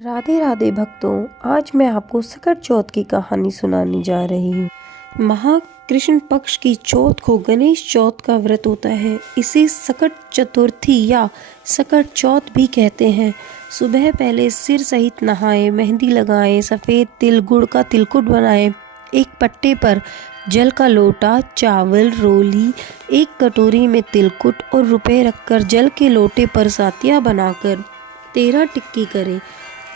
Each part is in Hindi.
राधे राधे भक्तों, आज मैं आपको सकट चौथ की कहानी सुनाने जा रही हूँ। महाकृष्ण पक्ष की चौथ को गणेश चौथ का व्रत होता है। इसे सकट चतुर्थी या सकट चौथ भी कहते हैं। सुबह पहले सिर सहित नहाए, मेहंदी लगाए, सफ़ेद तिल गुड़ का तिलकुट बनाए, एक पट्टे पर जल का लोटा, चावल, रोली, एक कटोरी में तिलकुट और रुपए रखकर जल के लोटे पर सातिया बनाकर 13 टिक्की करे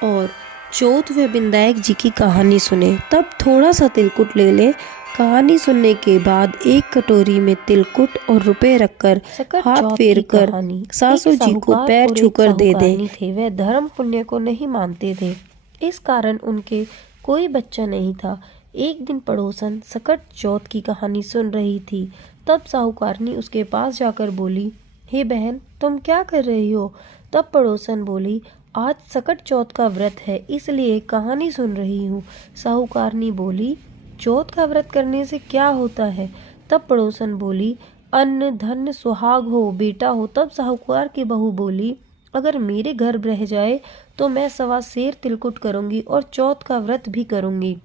और चौथ व विनायक जी की कहानी सुने। तब थोड़ा सा तिलकुट ले ले। कहानी सुनने के बाद एक कटोरी में तिलकुट और रुपए रखकर हाथ फेर कर सासू जी को पैर छूकर दे दे थे। वह धर्म पुण्य को नहीं मानते थे, इस कारण उनके कोई बच्चा नहीं था। एक दिन पड़ोसन सकट चौथ की कहानी सुन रही थी। तब साहूकारनी उसके पास जाकर बोली, हे बहन, तुम क्या कर रही हो? तब पड़ोसन बोली, आज सकट चौथ का व्रत है, इसलिए कहानी सुन रही हूँ। साहूकारनी बोली, चौथ का व्रत करने से क्या होता है? तब पड़ोसन बोली, अन्न धन सुहाग हो, बेटा हो। तब साहूकार की बहू बोली, अगर मेरे घर रह जाए तो मैं 1.25 सेर तिलकुट करूँगी और चौथ का व्रत भी करूँगी।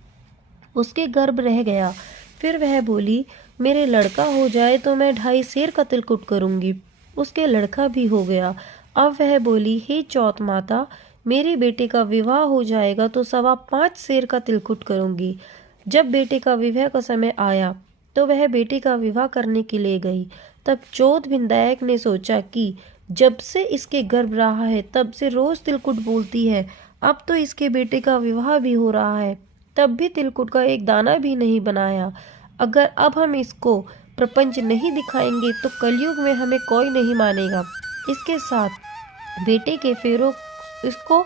उसके गर्भ रह गया। फिर वह बोली, मेरे लड़का हो जाए तो मैं 2.5 सेर का तिलकुट करूँगी। उसके लड़का भी हो गया। अब वह बोली, हे चौथ माता, मेरे बेटे का विवाह हो जाएगा तो 5.25 सेर का तिलकुट करूँगी। जब बेटे का विवाह का समय आया तो वह बेटे का विवाह करने के लिए गई। तब चौथ विनायक ने सोचा कि जब से इसके गर्भ रहा है तब से रोज तिलकुट बोलती है, अब तो इसके बेटे का विवाह भी हो रहा है, तब भी तिलकुट का एक दाना भी नहीं बनाया। अगर अब हम इसको प्रपंच नहीं दिखाएंगे तो कलयुग में हमें कोई नहीं मानेगा। इसके साथ बेटे के इसको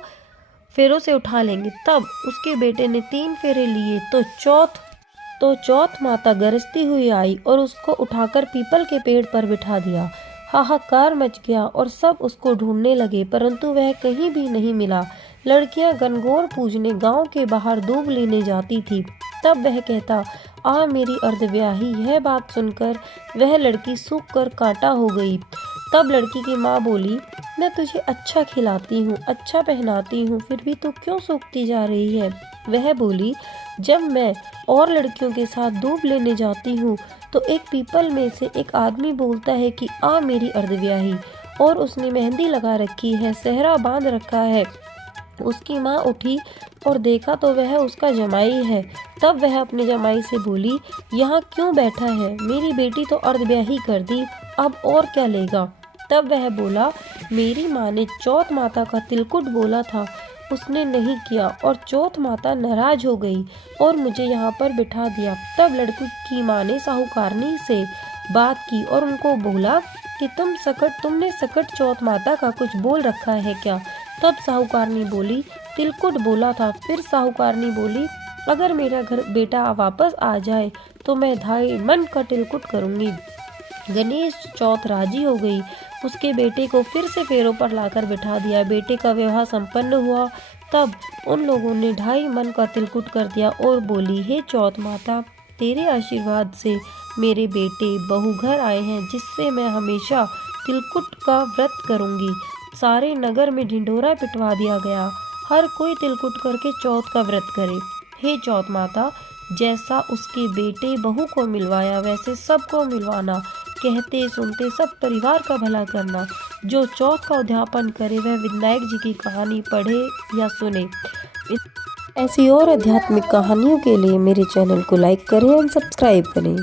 फेरों से उठा लेंगे। तब उसके बेटे ने 3 फेरे लिए तो चौथ माता गरजती हुई आई और उसको उठाकर पीपल के पेड़ पर बिठा दिया। हाहाकार मच गया और सब उसको ढूंढने लगे, परंतु वह कहीं भी नहीं मिला। लड़कियां गणगौर पूजने गांव के बाहर दूब लेने जाती थी। तब वह कहता, आ मेरी अर्धव्याही। यह बात सुनकर वह लड़की सूख कर कांटा हो गई। तब लड़की की माँ बोली, मैं तुझे अच्छा खिलाती हूँ, अच्छा पहनाती हूँ, फिर भी तू क्यों सूखती जा रही है? वह बोली, जब मैं और लड़कियों के साथ दूब लेने जाती हूँ तो एक पीपल में से एक आदमी बोलता है कि आ मेरी अर्धव्याही, और उसने मेहंदी लगा रखी है, सेहरा बांध रखा है। उसकी माँ उठी और देखा तो वह उसका जमाई है। तब वह अपने जमाई से बोली, यहाँ क्यों बैठा है? मेरी बेटी तो अर्धव्याही कर दी, अब और क्या लेगा? तब वह बोला, मेरी माँ ने चौथ माता का तिलकुट बोला था, उसने नहीं किया और चौथ माता नाराज हो गई और मुझे यहाँ पर बिठा दिया। तब लड़की की माँ ने साहूकारनी से बात की और उनको बोला कि तुमने सकट चौथ माता का कुछ बोल रखा है क्या? तब साहूकारनी बोली, तिलकुट बोला था। फिर साहूकारनी बोली, अगर मेरा बेटा वापस आ जाए तो मैं 2.5 मन का तिलकुट करूँगी। गणेश चौथ राजी हो गई। उसके बेटे को फिर से फेरों पर लाकर बिठा दिया। बेटे का विवाह संपन्न हुआ। तब उन लोगों ने 2.5 मन का तिलकुट कर दिया और बोली, हे चौथ माता, तेरे आशीर्वाद से मेरे बेटे बहू घर आए हैं, जिससे मैं हमेशा तिलकुट का व्रत करूंगी। सारे नगर में ढिंढोरा पिटवा दिया गया, हर कोई तिलकुट करके चौथ का व्रत करे। हे चौथ माता, जैसा उसके बेटे बहू को मिलवाया वैसे सबको मिलवाना। कहते सुनते सब परिवार का भला करना। जो चौथ का उद्यापन करे वह विनायक जी की कहानी पढ़े या सुने। ऐसी और आध्यात्मिक कहानियों के लिए मेरे चैनल को लाइक करें और सब्सक्राइब करें।